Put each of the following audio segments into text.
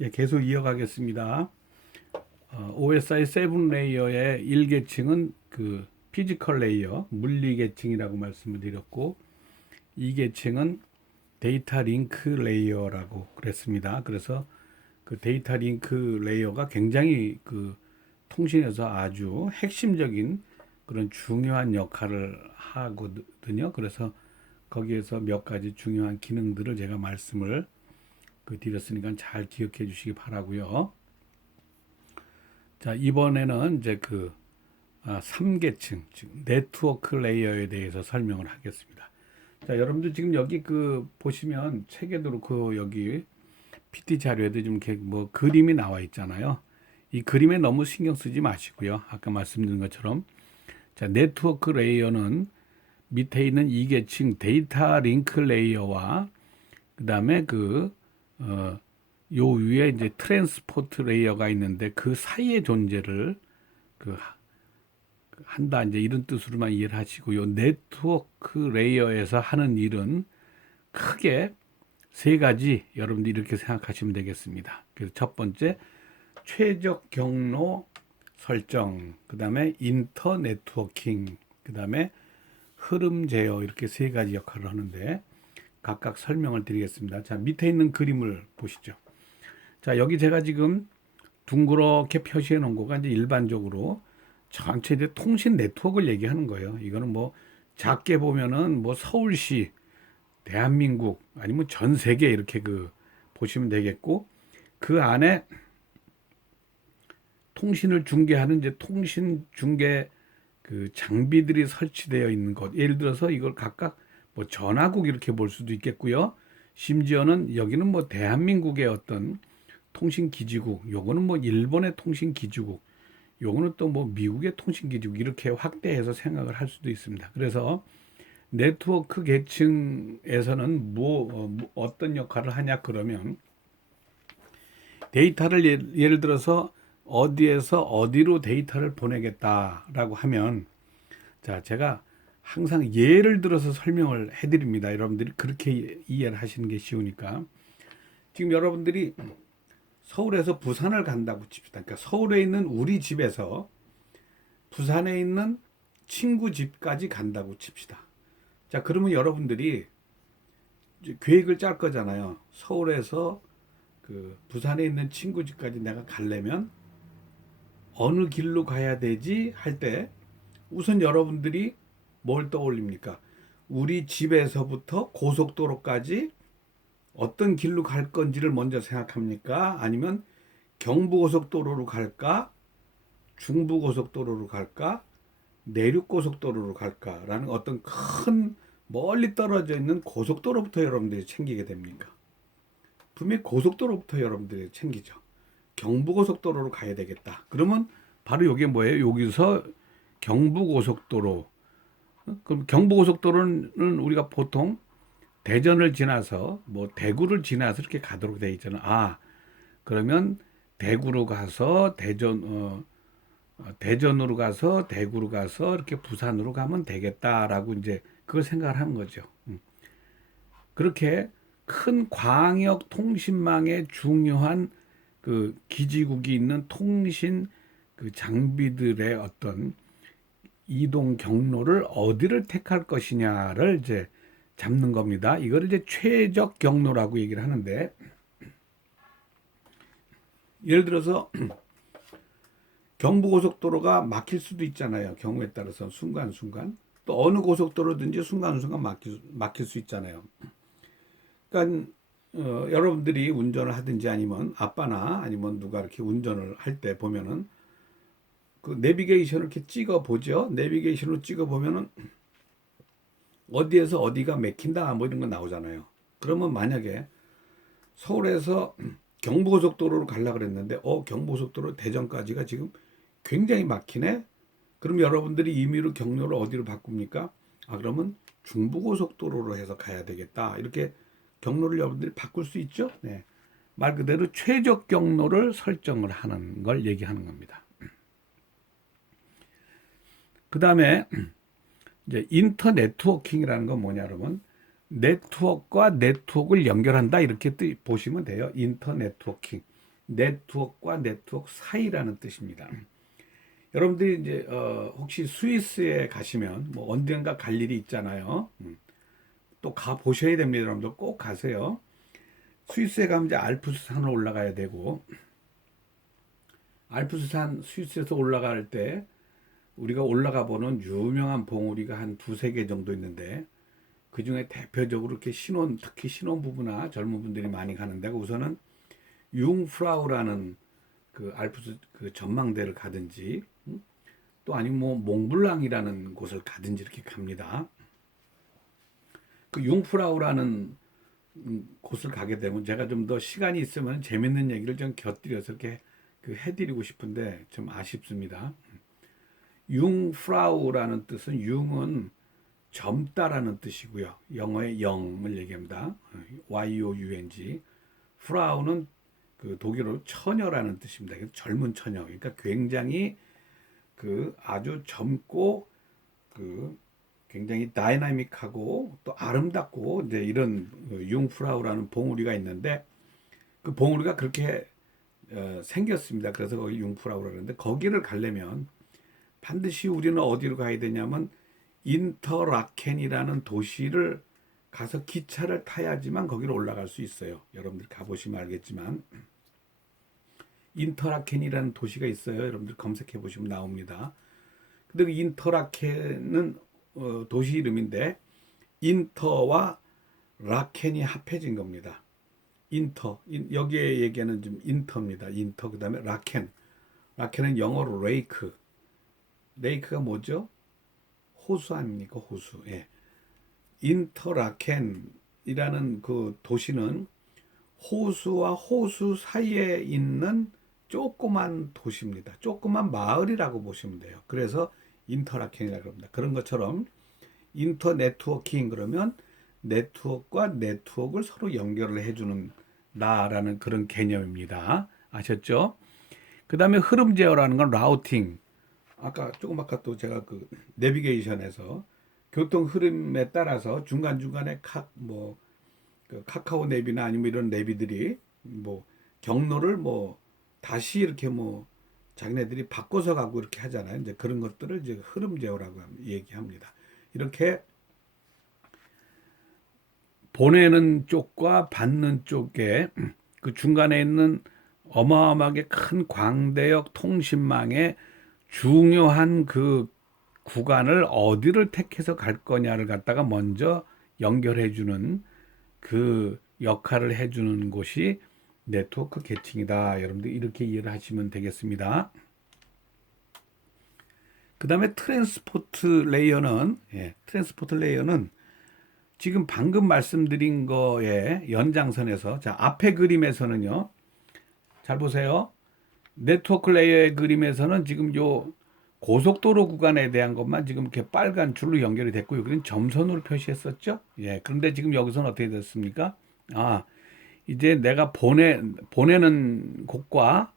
예, 계속 이어가겠습니다. OSI 7 레이어의 1계층은 그 피지컬 레이어, 물리 계층이라고 말씀을 드렸고, 2계층은 데이터 링크 레이어라고 그랬습니다. 그래서 그 데이터 링크 레이어가 굉장히 그 통신에서 아주 핵심적인 그런 중요한 역할을 하거든요. 그래서 거기에서 몇 가지 중요한 기능들을 제가 말씀을 드렸으니까 잘 기억해 주시기 바라고요. 자, 이번에는 이제 3계층, 즉 네트워크 레이어에 대해서 설명을 하겠습니다. 자, 여러분들 지금 여기 보시면 책에도 그렇고 여기 PT 자료에도 좀 이렇게 그림이 나와 있잖아요. 이 그림에 너무 신경 쓰지 마시고요. 아까 말씀드린 것처럼 자, 네트워크 레이어는 밑에 있는 2계층 데이터 링크 레이어와 그다음에 요 위에 이제 트랜스포트 레이어가 있는데 그 사이의 존재를 그 한다 이제 이런 뜻으로만 이해를 하시고 요 네트워크 레이어에서 하는 일은 크게 세 가지 여러분들이 이렇게 생각하시면 되겠습니다. 그래서 첫 번째 최적 경로 설정, 그다음에 인터 네트워킹, 그다음에 흐름 제어 이렇게 세 가지 역할을 하는데 각각 설명을 드리겠습니다. 자, 밑에 있는 그림을 보시죠. 자, 여기 제가 지금 둥그렇게 표시해 놓은 거가 이제 일반적으로 전체 이제 통신 네트워크를 얘기하는 거예요. 이거는 작게 보면은 서울시, 대한민국 아니면 전 세계 이렇게 보시면 되겠고 그 안에 통신을 중개하는 이제 통신 중개 장비들이 설치되어 있는 것. 예를 들어서 이걸 각각 전화국 이렇게 볼 수도 있겠고요. 심지어는 여기는 대한민국의 어떤 통신 기지국, 요거는 일본의 통신 기지국, 요거는 또 미국의 통신 기지국 이렇게 확대해서 생각을 할 수도 있습니다. 그래서 네트워크 계층에서는 어떤 역할을 하냐 그러면 데이터를 예를 들어서 어디에서 어디로 데이터를 보내겠다라고 하면 자, 제가 항상 예를 들어서 설명을 해드립니다. 여러분들이 그렇게 이해를 하시는 게 쉬우니까. 지금 여러분들이 서울에서 부산을 간다고 칩시다. 그러니까 서울에 있는 우리 집에서 부산에 있는 친구 집까지 간다고 칩시다. 자, 그러면 여러분들이 계획을 짤 거잖아요. 서울에서 부산에 있는 친구 집까지 내가 가려면 어느 길로 가야 되지 할 때 우선 여러분들이 뭘 떠올립니까? 우리 집에서부터 고속도로까지 어떤 길로 갈 건지를 먼저 생각합니까? 아니면 경부고속도로로 갈까? 중부고속도로로 갈까? 내륙고속도로로 갈까라는 어떤 큰 멀리 떨어져 있는 고속도로부터 여러분들이 챙기게 됩니까? 분명히 고속도로부터 여러분들이 챙기죠. 경부고속도로로 가야 되겠다. 그러면 바로 이게 뭐예요? 여기서 경부고속도로. 그럼 경부고속도로는 우리가 보통 대전을 지나서 대구를 지나서 이렇게 가도록 돼 있잖아요. 아, 그러면 대구로 가서 대전으로 가서 대구로 가서 이렇게 부산으로 가면 되겠다라고 이제 그걸 생각을 하는 거죠. 그렇게 큰 광역 통신망의 중요한 기지국이 있는 통신 장비들의 어떤 이동 경로를 어디를 택할 것이냐를 이제 잡는 겁니다. 이걸 이제 최적 경로라고 얘기를 하는데 예를 들어서 경부고속도로가 막힐 수도 있잖아요. 경우에 따라서 순간순간. 또 어느 고속도로든지 순간순간 막힐 수 있잖아요. 그러니까 여러분들이 운전을 하든지 아니면 아빠나 아니면 누가 이렇게 운전을 할 때 보면은 그 내비게이션을 이렇게 찍어 보죠. 내비게이션으로 찍어 보면은 어디에서 어디가 막힌다 이런 거 나오잖아요. 그러면 만약에 서울에서 경부고속도로로 가려고 그랬는데 경부고속도로 대전까지가 지금 굉장히 막히네. 그럼 여러분들이 임의로 경로를 어디로 바꿉니까? 그러면 중부고속도로로 해서 가야 되겠다. 이렇게 경로를 여러분들이 바꿀 수 있죠. 네. 말 그대로 최적 경로를 설정을 하는 걸 얘기하는 겁니다. 그 다음에 이제 인터 네트워킹이라는 건 뭐냐 여러분? 네트워크와 네트워크를 연결한다 이렇게 보시면 돼요. 인터 네트워킹. 네트워크와 네트워크 사이라는 뜻입니다. 여러분들이 이제 혹시 스위스에 가시면 뭐 언젠가 갈 일이 있잖아요. 또 가 보셔야 됩니다. 여러분들 꼭 가세요. 스위스에 가면 이제 알프스산을 올라가야 되고, 알프스산 스위스에서 올라갈 때 우리가 올라가 보는 유명한 봉우리가 한 두세 개 정도 있는데, 그 중에 대표적으로 이렇게 특히 신혼부부나 젊은 분들이 많이 가는 데가 우선은 융프라우라는 그 알프스 그 전망대를 가든지, 또 아니면 뭐 몽블랑이라는 곳을 가든지 이렇게 갑니다. 그 융프라우라는 곳을 가게 되면 제가 좀 더 시간이 있으면 재밌는 얘기를 좀 곁들여서 이렇게 그 해드리고 싶은데 좀 아쉽습니다. 융프라우라는 뜻은 융은 젊다라는 뜻이고요. 영어의 영을 얘기합니다. Y-O-U-N-G. 프라우는 그 독일어로 처녀라는 뜻입니다. 젊은 처녀. 그러니까 굉장히 그 아주 젊고 그 굉장히 다이나믹하고 또 아름답고 이제 이런 융프라우라는 봉우리가 있는데 그 봉우리가 그렇게 생겼습니다. 그래서 거기 융프라우라 그러는데 거기를 가려면 반드시 우리는 어디로 가야 되냐면 인터라켄이라는 도시를 가서 기차를 타야지만 거기로 올라갈 수 있어요. 여러분들 가보시면 알겠지만 인터라켄이라는 도시가 있어요. 여러분들 검색해 보시면 나옵니다. 근데 그 인터라켄은 도시 이름인데 인터와 라켄이 합해진 겁니다. 여기에 얘기하는 좀 인터입니다. 인터 그다음에 라켄. 라켄은 영어로 레이크. 레이크가 뭐죠? 호수 아닙니까? 호수. 예. 인터라켄이라는 그 도시는 호수와 호수 사이에 있는 조그만 도시입니다. 조그만 마을이라고 보시면 돼요. 그래서 인터라켄이라고 합니다. 그런 것처럼 인터 네트워킹 그러면 네트워크와 네트워크를 서로 연결을 해주는 나라는 그런 개념입니다. 아셨죠? 그 다음에 흐름 제어라는 건 라우팅. 아까 또 제가 그 내비게이션에서 교통 흐름에 따라서 중간중간에 그 카카오 내비나 아니면 이런 내비들이 뭐 경로를 뭐 다시 이렇게 뭐 자기네들이 바꿔서 가고 이렇게 하잖아요. 이제 그런 것들을 이제 흐름 제어라고 얘기합니다. 이렇게 보내는 쪽과 받는 쪽에 그 중간에 있는 어마어마하게 큰 광대역 통신망의 중요한 그 구간을 어디를 택해서 갈 거냐를 갖다가 먼저 연결해 주는 그 역할을 해 주는 곳이 네트워크 계층이다. 여러분들 이렇게 이해를 하시면 되겠습니다. 그 다음에 트랜스포트 레이어는 지금 방금 말씀드린 거의 연장선에서, 자, 앞에 그림에서는요, 잘 보세요. 네트워크 레이어의 그림에서는 지금 요 고속도로 구간에 대한 것만 지금 이렇게 빨간 줄로 연결이 됐고, 여기는 점선으로 표시했었죠. 예. 그런데 지금 여기서는 어떻게 됐습니까? 이제 내가 보내는 곳과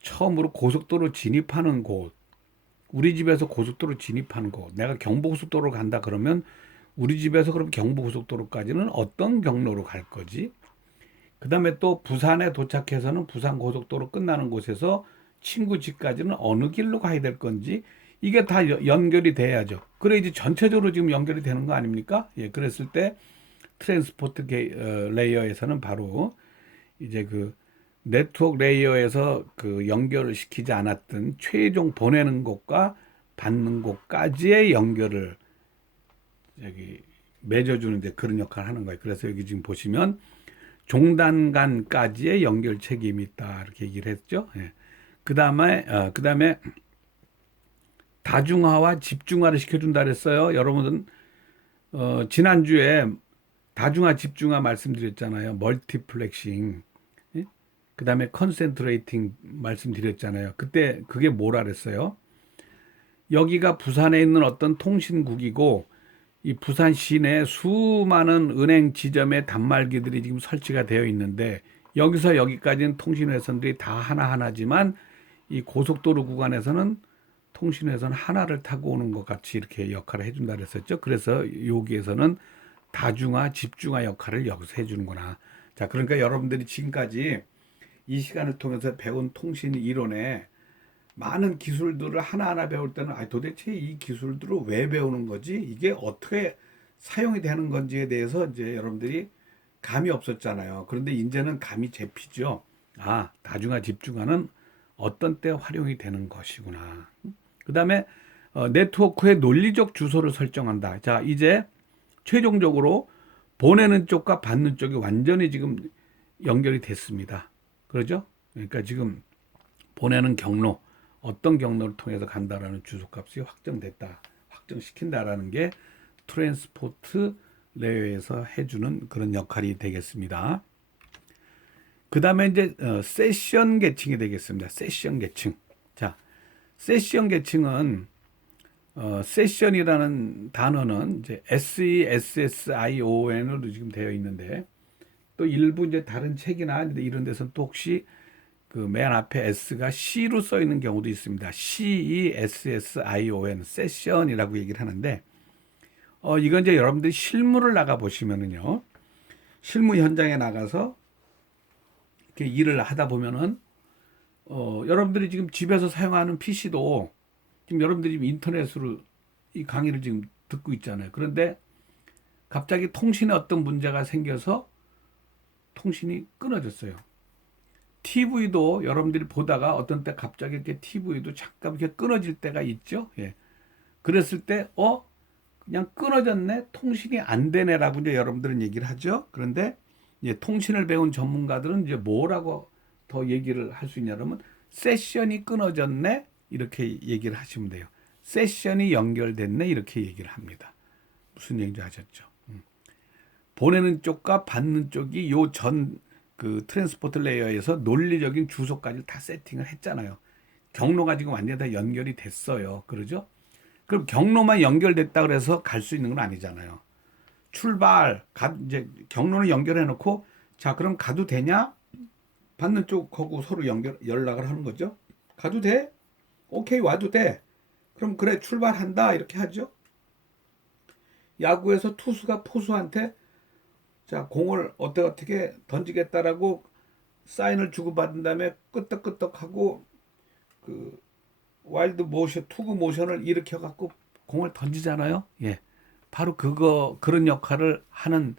처음으로 고속도로 진입하는 곳, 우리 집에서 고속도로 진입하는 곳, 내가 경부고속도로 간다 그러면 우리 집에서 그럼 경부고속도로까지는 어떤 경로로 갈 거지? 그 다음에 또 부산에 도착해서는 부산 고속도로 끝나는 곳에서 친구 집까지는 어느 길로 가야 될 건지 이게 다 연결이 돼야죠. 그래야지 전체적으로 지금 연결이 되는 거 아닙니까? 예, 그랬을 때 트랜스포트 레이어에서는 바로 이제 그 네트워크 레이어에서 그 연결을 시키지 않았던 최종 보내는 곳과 받는 곳까지의 연결을 여기 맺어주는데 그런 역할을 하는 거예요. 그래서 여기 지금 보시면 종단간까지의 연결 책임이 있다 이렇게 얘기를 했죠. 예. 그다음에 다중화와 집중화를 시켜준다 그랬어요. 여러분은 지난주에 다중화 집중화 말씀드렸잖아요. 멀티플렉싱. 예? 그다음에 컨센트레이팅 말씀드렸잖아요. 그때 그게 뭐라 그랬어요? 여기가 부산에 있는 어떤 통신국이고 이 부산 시내 수많은 은행 지점의 단말기들이 지금 설치가 되어 있는데 여기서 여기까지는 통신회선들이 다 하나하나지만 이 고속도로 구간에서는 통신회선 하나를 타고 오는 것 같이 이렇게 역할을 해준다 그랬었죠. 그래서 여기에서는 다중화, 집중화 역할을 여기서 해주는구나. 자, 그러니까 여러분들이 지금까지 이 시간을 통해서 배운 통신 이론에 많은 기술들을 하나하나 배울 때는 도대체 이 기술들을 왜 배우는 거지? 이게 어떻게 사용이 되는 건지에 대해서 이제 여러분들이 감이 없었잖아요. 그런데 이제는 감이 잡히죠. 다중화 집중화는 어떤 때 활용이 되는 것이구나. 그 다음에 네트워크의 논리적 주소를 설정한다. 자, 이제 최종적으로 보내는 쪽과 받는 쪽이 완전히 지금 연결이 됐습니다. 그러죠? 그러니까 지금 보내는 경로, 어떤 경로를 통해서 간다라는 주소값이 확정됐다, 확정시킨다라는 게 트랜스포트 레이어에서 해주는 그런 역할이 되겠습니다. 그 다음에 이제 세션 계층이 되겠습니다. 세션 계층. 자, 세션 계층은 세션이라는 단어는 이제 SESSION으로 지금 되어 있는데 또 일부 이제 다른 책이나 이런 데서는 또 혹시 그 맨 앞에 S가 C로 써 있는 경우도 있습니다. CESSION, 세션이라고 얘기를 하는데 이건 이제 여러분들이 실무를 나가 보시면은요, 실무 현장에 나가서 이렇게 일을 하다 보면은 여러분들이 지금 집에서 사용하는 PC도 지금 여러분들이 지금 인터넷으로 이 강의를 지금 듣고 있잖아요. 그런데 갑자기 통신에 어떤 문제가 생겨서 통신이 끊어졌어요. TV도 여러분들이 보다가 어떤 때 갑자기 이렇게 TV도 잠깐 이렇게 끊어질 때가 있죠. 예. 그랬을 때, 그냥 끊어졌네? 통신이 안 되네라고 이제 여러분들은 얘기를 하죠. 그런데 이제 통신을 배운 전문가들은 이제 뭐라고 더 얘기를 할 수 있냐면, 세션이 끊어졌네? 이렇게 얘기를 하시면 돼요. 세션이 연결됐네? 이렇게 얘기를 합니다. 무슨 얘기인지 아셨죠? 보내는 쪽과 받는 쪽이 그 트랜스포트 레이어에서 논리적인 주소까지 다 세팅을 했잖아요. 경로가 지금 완전히 다 연결이 됐어요. 그러죠? 그럼 경로만 연결됐다 그래서 갈 수 있는 건 아니잖아요. 이제 경로는 연결해 놓고, 자, 그럼 가도 되냐? 받는 쪽하고 서로 연락을 하는 거죠. 가도 돼? 오케이, 와도 돼. 그럼 그래, 출발한다. 이렇게 하죠. 야구에서 투수가 포수한테 자, 공을 어떻게 던지겠다라고 사인을 주고받은 다음에 끄떡끄떡하고 그 와일드 모션, 투구 모션을 일으켜 갖고 공을 던지잖아요. 예. 바로 그런 역할을 하는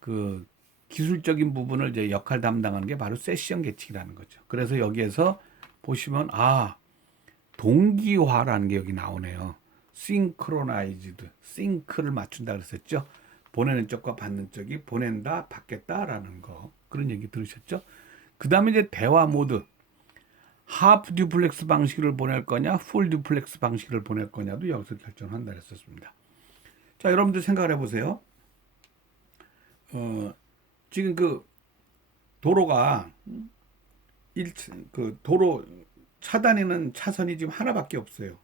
그 기술적인 부분을 이제 역할 담당하는 게 바로 세션 계층이라는 거죠. 그래서 여기에서 보시면 동기화라는 게 여기 나오네요. 싱크로나이즈드, 싱크를 맞춘다 그랬었죠. 보내는 쪽과 받는 쪽이 보낸다, 받겠다라는 거. 그런 얘기 들으셨죠? 그 다음에 이제 대화 모드. 하프 듀플렉스 방식을 보낼 거냐, 풀 듀플렉스 방식을 보낼 거냐도 여기서 결정한다 그랬었습니다. 자, 여러분들 생각을 해보세요. 지금 그 도로가 도로 차다니는 차선이 지금 하나밖에 없어요.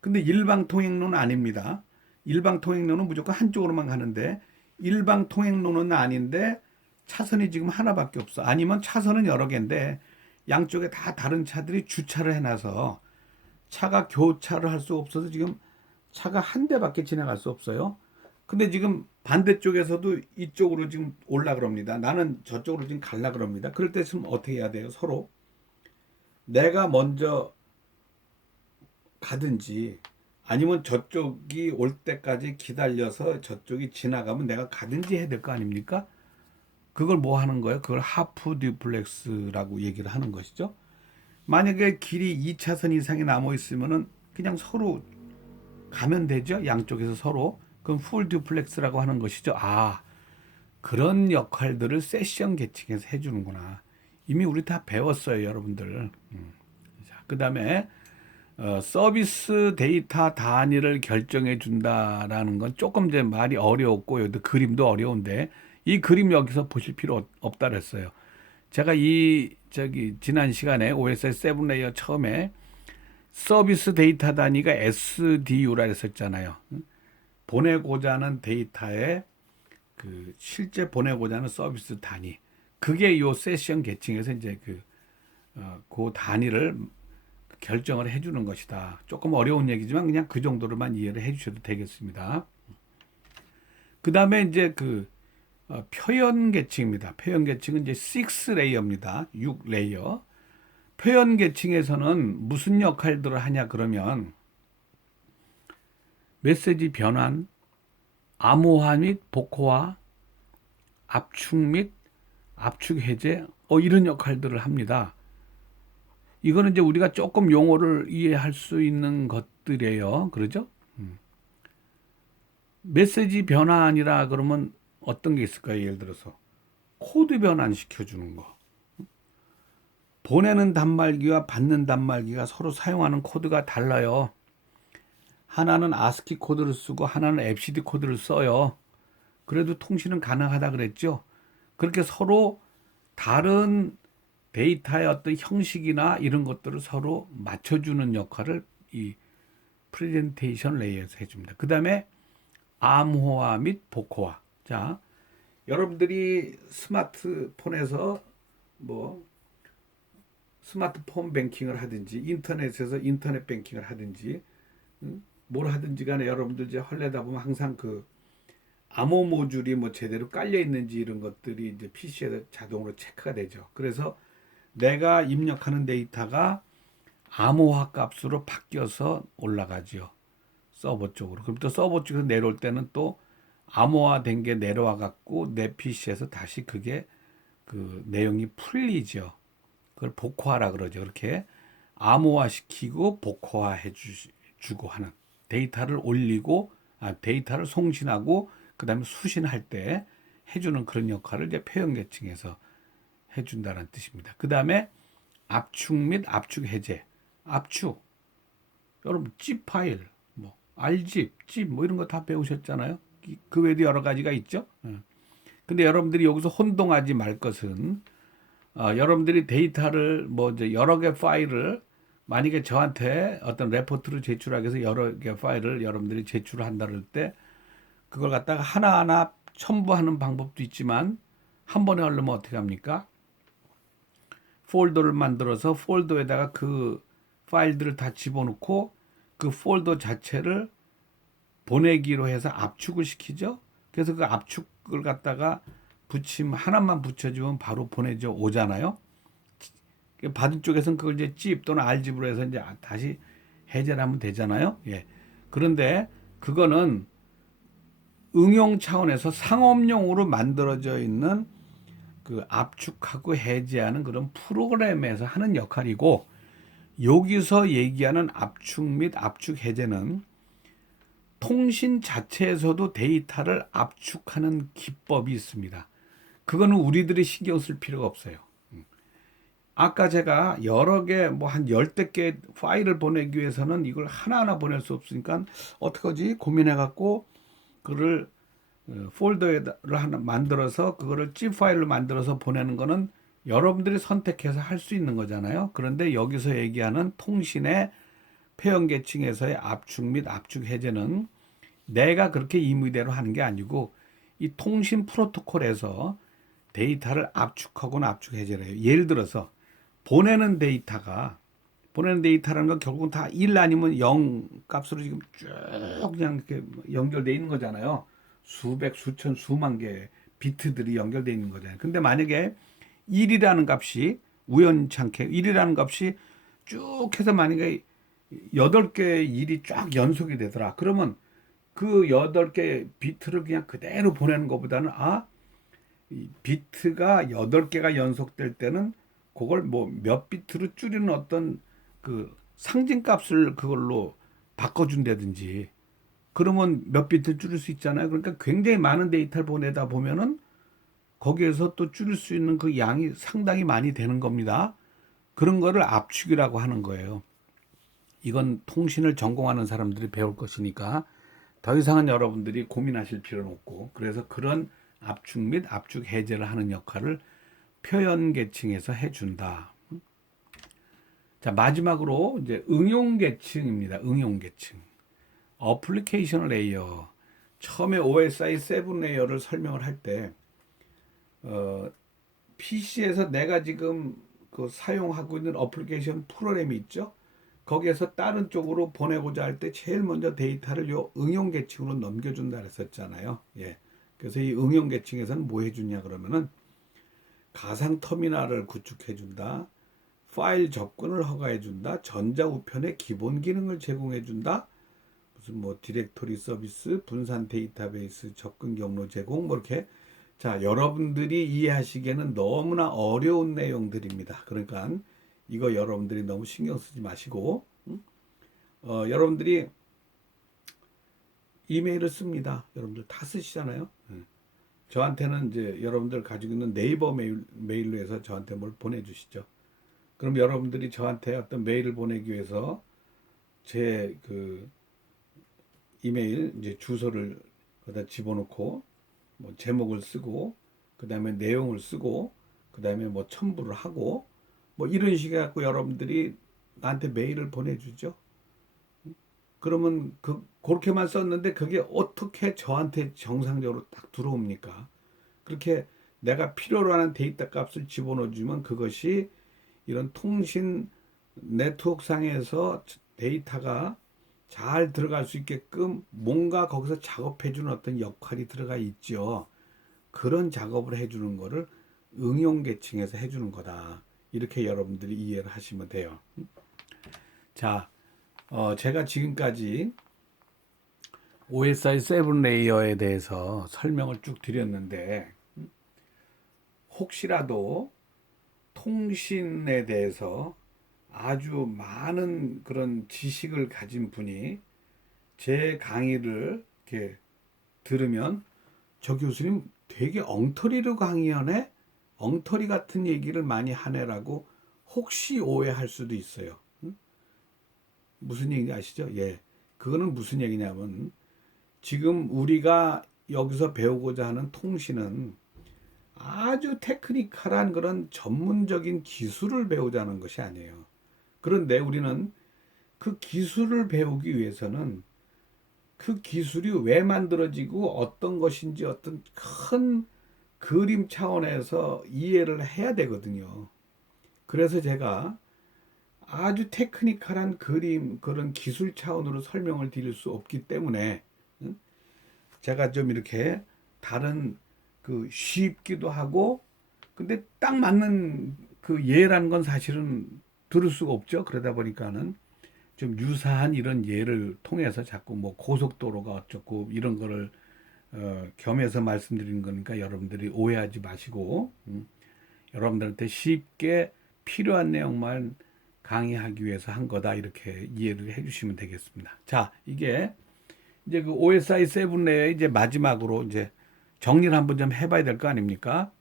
근데 일방 통행로는 아닙니다. 일방 통행로는 무조건 한쪽으로만 가는데 일방 통행로는 아닌데 차선이 지금 하나밖에 없어. 아니면 차선은 여러 개인데 양쪽에 다 다른 차들이 주차를 해놔서 차가 교차를 할 수 없어서 지금 차가 한 대밖에 지나갈 수 없어요. 근데 지금 반대쪽에서도 이쪽으로 지금 올라 그럽니다. 나는 저쪽으로 지금 갈라 그럽니다. 그럴 때 지금 어떻게 해야 돼요? 서로 내가 먼저 가든지 아니면 저쪽이 올 때까지 기다려서 저쪽이 지나가면 내가 가든지 해야 될 거 아닙니까? 그걸 뭐 하는 거예요? 그걸 하프 듀플렉스라고 얘기를 하는 것이죠. 만약에 길이 2차선 이상이 남아 있으면은 그냥 서로 가면 되죠. 양쪽에서 서로. 그럼 풀 듀플렉스라고 하는 것이죠. 그런 역할들을 세션 계층에서 해주는구나. 이미 우리 다 배웠어요, 여러분들. 자, 그 다음에 서비스 데이터 단위를 결정해 준다라는 건 조금 이제 말이 어려웠고 여기 그림도 어려운데 이 그림 여기서 보실 필요 없다 그랬어요. 제가 지난 시간에 OSI 7 레이어 처음에 서비스 데이터 단위가 SDU라 했었잖아요. 보내고자 하는 데이터에 실제 보내고자 하는 서비스 단위. 그게 요 세션 계층에서 이제 그 단위를 결정을 해주는 것이다. 조금 어려운 얘기지만 그냥 그 정도로만 이해를 해주셔도 되겠습니다. 그 다음에 이제 표현 계층입니다. 표현 계층은 이제 6레이어입니다. 6레이어. 표현 계층에서는 무슨 역할들을 하냐 그러면 메시지 변환, 암호화 및 복호화, 압축 및 압축 해제 이런 역할들을 합니다. 이거는 이제 우리가 조금 용어를 이해할 수 있는 것들이에요. 그러죠? 메시지 변환이라 그러면 어떤 게 있을까요? 예를 들어서 코드 변환 시켜주는 거. 보내는 단말기와 받는 단말기가 서로 사용하는 코드가 달라요. 하나는 아스키 코드를 쓰고 하나는 FCD 코드를 써요. 그래도 통신은 가능하다 그랬죠. 그렇게 서로 다른 데이터의 어떤 형식이나 이런 것들을 서로 맞춰주는 역할을 이 프레젠테이션 레이어에서 해줍니다. 그 다음에 암호화 및 복호화. 자, 여러분들이 스마트폰에서 뭐 스마트폰 뱅킹을 하든지 인터넷에서 인터넷 뱅킹을 하든지 뭘 하든지 간에 여러분들 이제 헐레다 보면 항상 그 암호 모듈이 뭐 제대로 깔려 있는지 이런 것들이 이제 PC에 자동으로 체크가 되죠. 그래서 내가 입력하는 데이터가 암호화 값으로 바뀌어서 올라가죠. 서버 쪽으로. 그럼 또 서버 쪽에서 내려올 때는 또 암호화 된 게 내려와 갖고 내 PC에서 다시 그게 그 내용이 풀리죠. 그걸 복호화라 그러죠. 그렇게 암호화 시키고 복호화 주고 하는 데이터를 올리고 데이터를 송신하고 그다음에 수신할 때 해주는 그런 역할을 이제 표현 계층에서 해준다는 뜻입니다. 그 다음에 압축 및 압축 해제. 압축. 여러분 zip 파일, 뭐 RZIP, zip 뭐 이런 거 다 배우셨잖아요. 그 외에도 여러 가지가 있죠. 근데 여러분들이 여기서 혼동하지 말 것은 여러분들이 데이터를 뭐 이제 여러 개 파일을 만약에 저한테 어떤 레포트를 제출하기 위해서 여러 개 파일을 여러분들이 제출을 한다 그럴 때 그걸 갖다가 하나하나 첨부하는 방법도 있지만 한 번에 하려면 어떻게 합니까? 폴더를 만들어서 폴더에다가 그 파일들을 다 집어넣고 그 폴더 자체를 보내기로 해서 압축을 시키죠. 그래서 그 압축을 갖다가 하나만 붙여주면 바로 보내져 오잖아요. 받은 쪽에서는 그걸 이제 zip 또는 RZIP으로 해서 이제 다시 해제를 하면 되잖아요. 예. 그런데 그거는 응용 차원에서 상업용으로 만들어져 있는 그 압축하고 해제하는 그런 프로그램에서 하는 역할이고 여기서 얘기하는 압축 및 압축 해제는 통신 자체에서도 데이터를 압축하는 기법이 있습니다. 그거는 우리들이 신경 쓸 필요가 없어요. 아까 제가 여러 개, 뭐 한 열댓 개 파일을 보내기 위해서는 이걸 하나하나 보낼 수 없으니까 어떡하지? 고민해갖고 그를 폴더를 하나 만들어서 그거를 zip 파일로 만들어서 보내는 거는 여러분들이 선택해서 할 수 있는 거잖아요. 그런데 여기서 얘기하는 통신의 표현 계층에서의 압축 및 압축 해제는 내가 그렇게 임의대로 하는 게 아니고 이 통신 프로토콜에서 데이터를 압축하거나 압축 해제를 해요. 예를 들어서 보내는 데이터라는 건 결국은 다 1 아니면 0 값으로 지금 쭉 그냥 이렇게 연결돼 있는 거잖아요. 수백, 수천, 수만 개의 비트들이 연결돼 있는 거잖아요. 근데 만약에 1이라는 값이 우연찮게 1이라는 값이 쭉 해서 만약에 8개의 1이 쫙 연속이 되더라. 그러면 그 8개 비트를 그냥 그대로 보내는 것보다는 이 비트가 8개가 연속될 때는 그걸 뭐 몇 비트로 줄이는 어떤 그 상징값을 그걸로 바꿔준다든지 그러면 몇 비트 줄일 수 있잖아요. 그러니까 굉장히 많은 데이터를 보내다 보면은 거기에서 또 줄일 수 있는 그 양이 상당히 많이 되는 겁니다. 그런 거를 압축이라고 하는 거예요. 이건 통신을 전공하는 사람들이 배울 것이니까 더 이상은 여러분들이 고민하실 필요는 없고 그래서 그런 압축 및 압축 해제를 하는 역할을 표현 계층에서 해준다. 자, 마지막으로 이제 응용 계층입니다. 응용 계층. 어플리케이션 레이어. 처음에 OSI 7 레이어를 설명을 할 때, PC에서 내가 지금 그 사용하고 있는 어플리케이션 프로그램이 있죠. 거기에서 다른 쪽으로 보내고자 할 때 제일 먼저 데이터를 요 응용 계층으로 넘겨준다 그랬었잖아요. 예. 그래서 이 응용 계층에서는 뭐 해주냐 그러면은 가상 터미널을 구축해준다. 파일 접근을 허가해준다. 전자우편의 기본 기능을 제공해준다. 무슨 뭐 디렉토리 서비스, 분산 데이터베이스 접근 경로 제공 뭐 이렇게 자 여러분들이 이해하시기에는 너무나 어려운 내용들입니다. 그러니까 이거 여러분들이 너무 신경 쓰지 마시고 여러분들이 이메일을 씁니다. 여러분들 다 쓰시잖아요. 저한테는 이제 여러분들 가지고 있는 네이버 메일로 해서 저한테 뭘 보내주시죠. 그럼 여러분들이 저한테 어떤 메일을 보내기 위해서 제 그 이메일 이제 주소를 거기다 집어넣고 뭐 제목을 쓰고 그 다음에 내용을 쓰고 그 다음에 뭐 첨부를 하고 뭐 이런 식으로 갖고 여러분들이 나한테 메일을 보내주죠. 그러면 그렇게만 썼는데 그게 어떻게 저한테 정상적으로 딱 들어옵니까? 그렇게 내가 필요로 하는 데이터 값을 집어넣어주면 그것이 이런 통신 네트워크 상에서 데이터가 잘 들어갈 수 있게끔 뭔가 거기서 작업해주는 어떤 역할이 들어가 있죠. 그런 작업을 해주는 거를 응용 계층에서 해주는 거다. 이렇게 여러분들이 이해를 하시면 돼요. 자, 제가 지금까지 OSI 7 레이어에 대해서 설명을 쭉 드렸는데 혹시라도 통신에 대해서 아주 많은 그런 지식을 가진 분이 제 강의를 이렇게 들으면 저 교수님 되게 엉터리로 강의하네? 엉터리 같은 얘기를 많이 하네라고 혹시 오해할 수도 있어요. 무슨 얘기인지 아시죠? 예. 그거는 무슨 얘기냐면 지금 우리가 여기서 배우고자 하는 통신은 아주 테크니컬한 그런 전문적인 기술을 배우자는 것이 아니에요. 그런데 우리는 그 기술을 배우기 위해서는 그 기술이 왜 만들어지고 어떤 것인지 어떤 큰 그림 차원에서 이해를 해야 되거든요. 그래서 제가 아주 테크니컬한 그림, 그런 기술 차원으로 설명을 드릴 수 없기 때문에 제가 좀 이렇게 다른 그 쉽기도 하고 근데 딱 맞는 그 예라는 건 사실은 들을 수가 없죠. 그러다 보니까는 좀 유사한 이런 예를 통해서 자꾸 뭐 고속도로가 어쩌고 이런 거를 겸해서 말씀드리는 거니까 여러분들이 오해하지 마시고 여러분들한테 쉽게 필요한 내용만 강의하기 위해서 한 거다 이렇게 이해를 해주시면 되겠습니다. 자, 이게 이제 그 OSI 7 레이어 이제 마지막으로 이제 정리를 한번 좀 해봐야 될 거 아닙니까?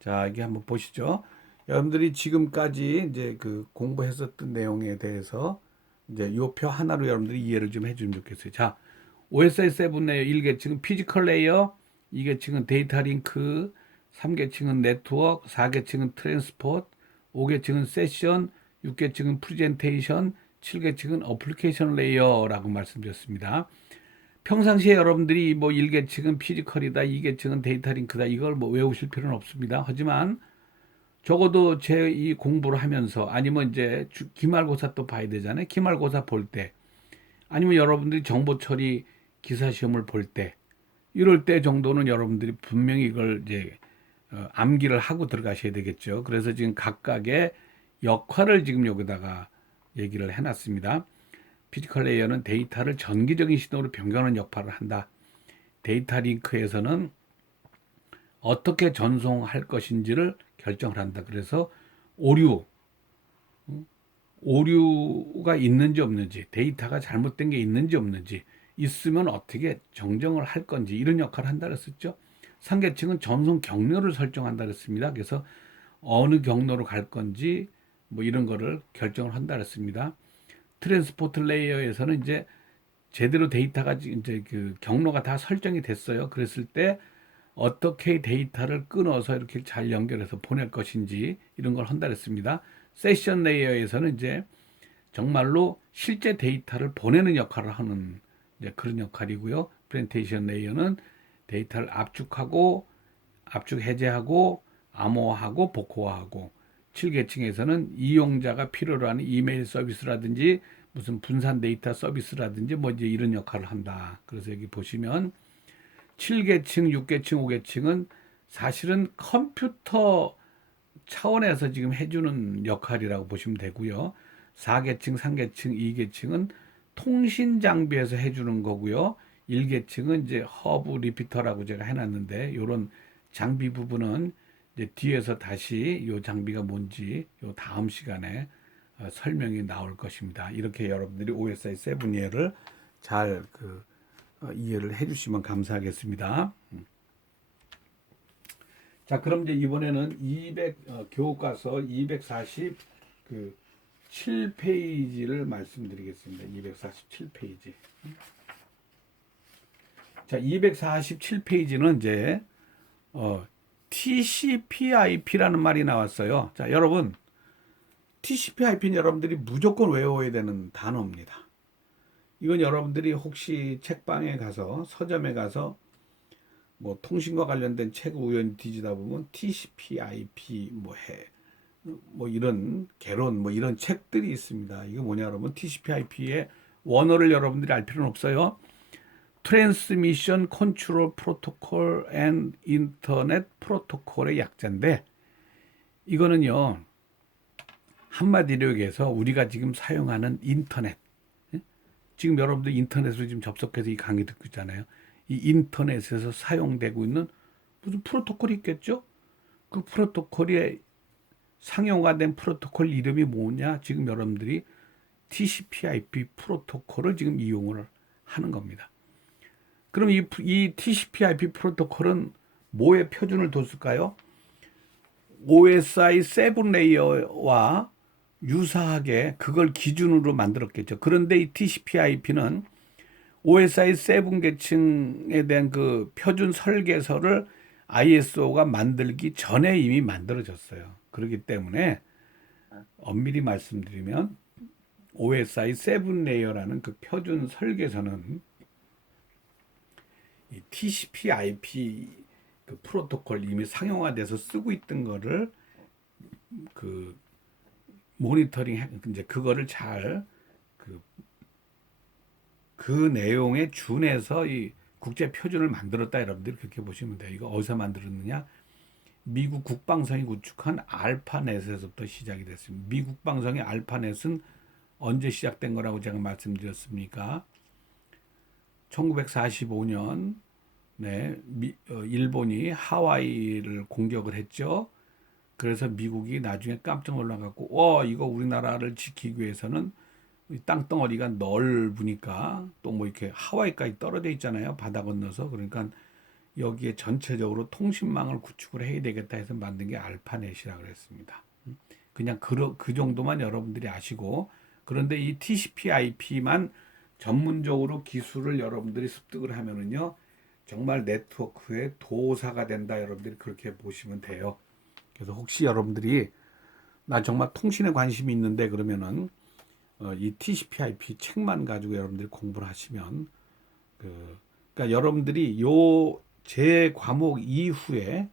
자, 이게 한번 보시죠. 여러분들이 지금까지 이제 그 공부했었던 내용에 대해서 이제 요 표 하나로 여러분들이 이해를 좀 해주면 좋겠어요. 자, OSI 7 레이어 1계층은 피지컬 레이어, 2계층은 데이터 링크, 3계층은 네트워크, 4계층은 트랜스포트, 5계층은 세션, 6계층은 프레젠테이션, 7계층은 어플리케이션 레이어라고 말씀드렸습니다. 평상시에 여러분들이 뭐 1계층은 피지컬이다, 2계층은 데이터 링크다 이걸 뭐 외우실 필요는 없습니다. 하지만 적어도 제 이 공부를 하면서 아니면 이제 기말고사 또 봐야 되잖아요. 기말고사 볼 때 아니면 여러분들이 정보 처리 기사 시험을 볼 때 이럴 때 정도는 여러분들이 분명히 이걸 이제 암기를 하고 들어가셔야 되겠죠. 그래서 지금 각각의 역할을 지금 여기다가 얘기를 해놨습니다. 피지컬 레이어는 데이터를 전기적인 신호로 변경하는 역할을 한다. 데이터 링크에서는 어떻게 전송할 것인지를 결정을 한다. 그래서 오류, 오류가 있는지 없는지, 데이터가 잘못된 게 있는지 없는지, 있으면 어떻게 정정을 할 건지 이런 역할을 한다 그랬었죠. 상계층은 전송 경로를 설정한다 그랬습니다. 그래서 어느 경로로 갈 건지 뭐 이런 거를 결정을 한다 그랬습니다. 트랜스포트 레이어에서는 이제 제대로 데이터가 이제 그 경로가 다 설정이 됐어요. 그랬을 때 어떻게 데이터를 끊어서 이렇게 잘 연결해서 보낼 것인지 이런 걸 한다 그랬습니다. 세션 레이어에서는 이제 정말로 실제 데이터를 보내는 역할을 하는 이제 그런 역할이고요. 프레젠테이션 레이어는 데이터를 압축하고 압축 해제하고 암호화하고 복호화하고 7계층에서는 이용자가 필요로 하는 이메일 서비스라든지 무슨 분산 데이터 서비스라든지 뭐 이제 이런 역할을 한다. 그래서 여기 보시면 7계층, 6계층, 5계층은 사실은 컴퓨터 차원에서 지금 해주는 역할이라고 보시면 되고요. 4계층, 3계층, 2계층은 통신 장비에서 해주는 거고요. 1계층은 이제 허브 리피터라고 제가 해놨는데 이런 장비 부분은 이제 뒤에서 다시 이 장비가 뭔지 요 다음 시간에 설명이 나올 것입니다. 이렇게 여러분들이 OSI 7예를 잘 이해를 해주시면 감사하겠습니다. 자, 그럼 이제 이번에는 교과서 247페이지를 말씀드리겠습니다. 247페이지. 자, 247페이지는 이제 TCP/IP라는 말이 나왔어요. 자, 여러분, TCP/IP는 여러분들이 무조건 외워야 되는 단어입니다. 이건 여러분들이 혹시 책방에 가서 서점에 가서 뭐 통신과 관련된 책을 우연히 뒤지다 보면 TCP/IP 뭐 이런 개론 뭐 이런 책들이 있습니다. 이거 뭐냐 여러분, TCP/IP의 원어를 여러분들이 알 필요는 없어요. Transmission Control Protocol and Internet Protocol의 약자인데, 이거는요 한마디로 얘기해서 우리가 지금 사용하는 인터넷, 지금 여러분들 인터넷으로 지금 접속해서 이 강의 듣고 있잖아요. 이 인터넷에서 사용되고 있는 무슨 프로토콜이 있겠죠? 그 프로토콜이 상용화된 프로토콜 이름이 뭐냐? 지금 여러분들이 TCP/IP 프로토콜을 지금 이용을 하는 겁니다. 그럼 이 TCP/IP 프로토콜은 뭐의 표준을 뒀을까요? OSI 7 레이어와 유사하게 그걸 기준으로 만들었겠죠. 그런데 이 TCP/IP는 OSI 7 계층에 대한 그 표준 설계서를 ISO가 만들기 전에 이미 만들어졌어요. 그렇기 때문에 엄밀히 말씀드리면 OSI 7 레이어라는 그 표준 설계서는 이 TCP/IP 그 프로토콜 이미 상용화돼서 쓰고 있던 거를 그 모니터링 이제 그거를 잘 그 내용에 준해서 이 국제 표준을 만들었다, 여러분들이 그렇게 보시면 돼요. 이거 어디서 만들었느냐? 미국 국방성이 구축한 알파넷에서부터 시작이 됐습니다. 미국 국방성의 알파넷은 언제 시작된 거라고 제가 말씀드렸습니까? 1945년 일본이 하와이를 공격을 했죠. 그래서 미국이 나중에 깜짝 놀라갖고 이거 우리나라를 지키기 위해서는 땅덩어리가 넓으니까 또 뭐 이렇게 하와이까지 떨어져 있잖아요. 바다 건너서. 그러니까 여기에 전체적으로 통신망을 구축을 해야 되겠다 해서 만든 게 알파넷이라고 그랬습니다. 그냥 그 정도만 여러분들이 아시고, 그런데 이 TCP/IP만 전문적으로 기술을 여러분들이 습득을 하면은요 정말 네트워크의 도사가 된다, 여러분들이 그렇게 보시면 돼요. 그래서 혹시 여러분들이 나 정말 통신에 관심이 있는데 그러면은 이 TCP/IP 책만 가지고 여러분들이 공부를 하시면 그러니까 여러분들이 요 제 과목 이후에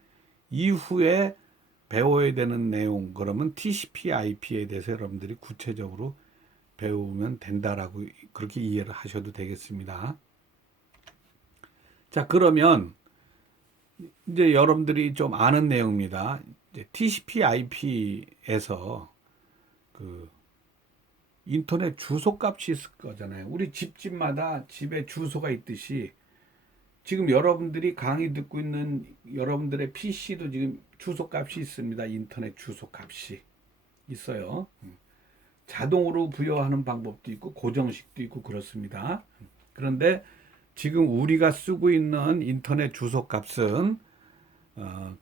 배워야 되는 내용, 그러면 TCP/IP에 대해서 여러분들이 구체적으로 배우면 된다라고 그렇게 이해를 하셔도 되겠습니다. 자, 그러면 이제 여러분들이 좀 아는 내용입니다. 이제 TCP/IP에서 그 인터넷 주소값이 있을 거잖아요. 우리 집집마다 집에 주소가 있듯이 지금 여러분들이 강의 듣고 있는 여러분들의 PC도 지금 주소값이 있습니다. 인터넷 주소값이 있어요. 자동으로 부여하는 방법도 있고 고정식도 있고 그렇습니다. 그런데 지금 우리가 쓰고 있는 인터넷 주소값은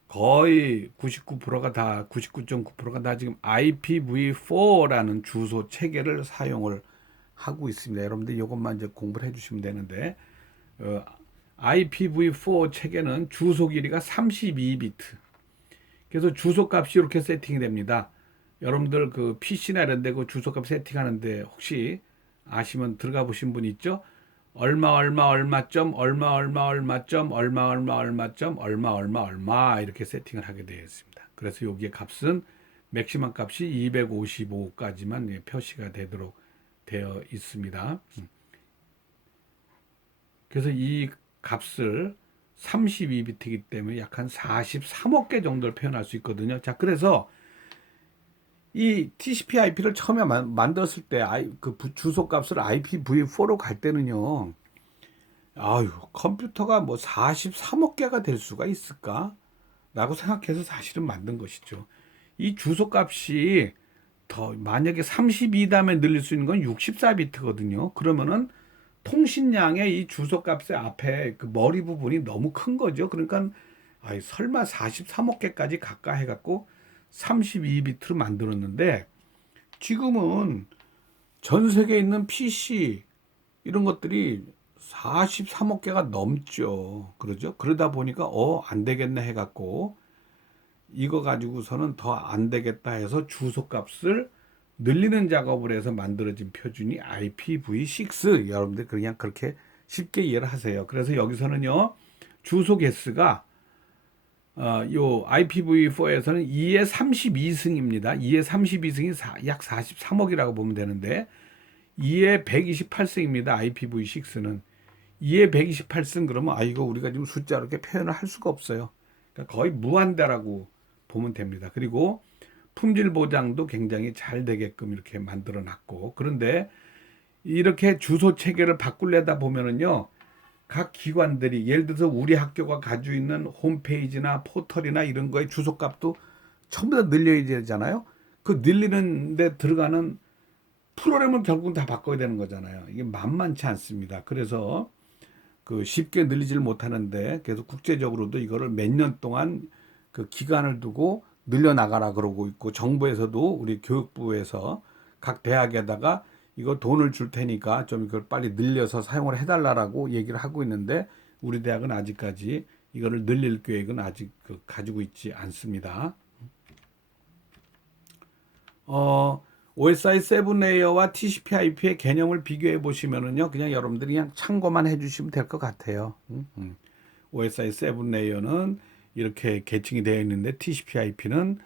거의 99.9%가 다 지금 IPv4라는 주소 체계를 사용을 하고 있습니다. 여러분들 이것만 이제 공부를 해주시면 되는데 IPv4 체계는 주소 길이가 32비트. 그래서 주소값이 이렇게 세팅이 됩니다. 여러분들 그 PC나 이런 데 그 주소값 세팅하는데 혹시 아시면 들어가 보신 분 있죠? 얼마 이렇게 세팅을 하게 되어 있습니다. 그래서 여기에 값은 맥시멈 값이 255까지만 표시가 되도록 되어 있습니다. 그래서 이 값을 32비트이기 때문에 약 한 43억 개 정도를 표현할 수 있거든요. 자, 그래서 이 TCP/IP를 처음에 만들었을 때 그 주소 값을 IPv4로 갈 때는요. 아유, 컴퓨터가 뭐 43억 개가 될 수가 있을까? 라고 생각해서 사실은 만든 것이죠. 이 주소 값이 더 만약에 32 다음에 늘릴 수 있는 건 64비트거든요. 그러면은 통신량의 이 주소 값의 앞에 그 머리 부분이 너무 큰 거죠. 그러니까 아이, 설마 43억 개까지 가까 해갖고 32비트로 만들었는데 지금은 전 세계에 있는 PC 이런 것들이 43억 개가 넘죠. 그러죠. 그러다 보니까 안 되겠네 해갖고 이거 가지고서는 더 안 되겠다 해서 주소 값을 늘리는 작업을 해서 만들어진 표준이 IPv6. 여러분들 그냥 그렇게 쉽게 이해를 하세요. 그래서 여기서는요, 주소 개수가 요 IPv4에서는 2의 32승입니다. 2의 32승이 약 43억이라고 보면 되는데 2의 128승입니다. IPv6는 2의 128승 그러면 이거 우리가 지금 숫자로 이렇게 표현을 할 수가 없어요. 그러니까 거의 무한대라고 보면 됩니다. 그리고 품질 보장도 굉장히 잘 되게끔 이렇게 만들어 놨고, 그런데 이렇게 주소 체계를 바꾸려다 보면은요, 각 기관들이 예를 들어서 우리 학교가 가지고 있는 홈페이지나 포털이나 이런 거에 주소 값도 전부 다 늘려야 되잖아요. 그 늘리는 데 들어가는 프로그램을 결국은 다 바꿔야 되는 거잖아요. 이게 만만치 않습니다. 그래서 그 쉽게 늘리지를 못하는데 계속 국제적으로도 이거를 몇 년 동안 그 기간을 두고 늘려나가라 그러고 있고, 정부에서도 우리 교육부에서 각 대학에다가 이거 돈을 줄 테니까 좀 이걸 빨리 늘려서 사용을 해달라고 얘기를 하고 있는데 우리 대학은 아직까지 이거를 늘릴 계획은 아직 가지고 있지 않습니다. OSI 7레이어와 TCP/IP의 개념을 비교해 보시면은요, 그냥 여러분들이 그냥 참고만 해주시면 될 것 같아요. OSI 7레이어는 이렇게 계층이 되어 있는데 TCP/IP는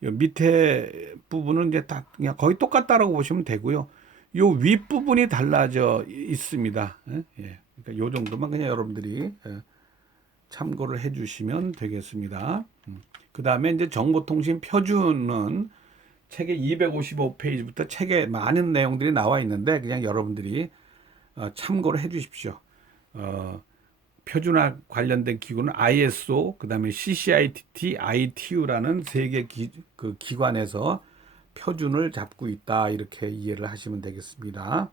밑에 부분은 이제 다 그냥 거의 똑같다라고 보시면 되고요. 요 윗부분이 달라져 있습니다. 예. 그러니까 요 정도만 그냥 여러분들이 참고를 해 주시면 되겠습니다. 그 다음에 이제 정보통신 표준은 책의 255페이지부터 책에 많은 내용들이 나와 있는데 그냥 여러분들이 참고를 해 주십시오. 표준화 관련된 기구는 ISO, 그 다음에 CCIT, ITU라는 세 개 그 기관에서 표준을 잡고 있다. 이렇게 이해를 하시면 되겠습니다.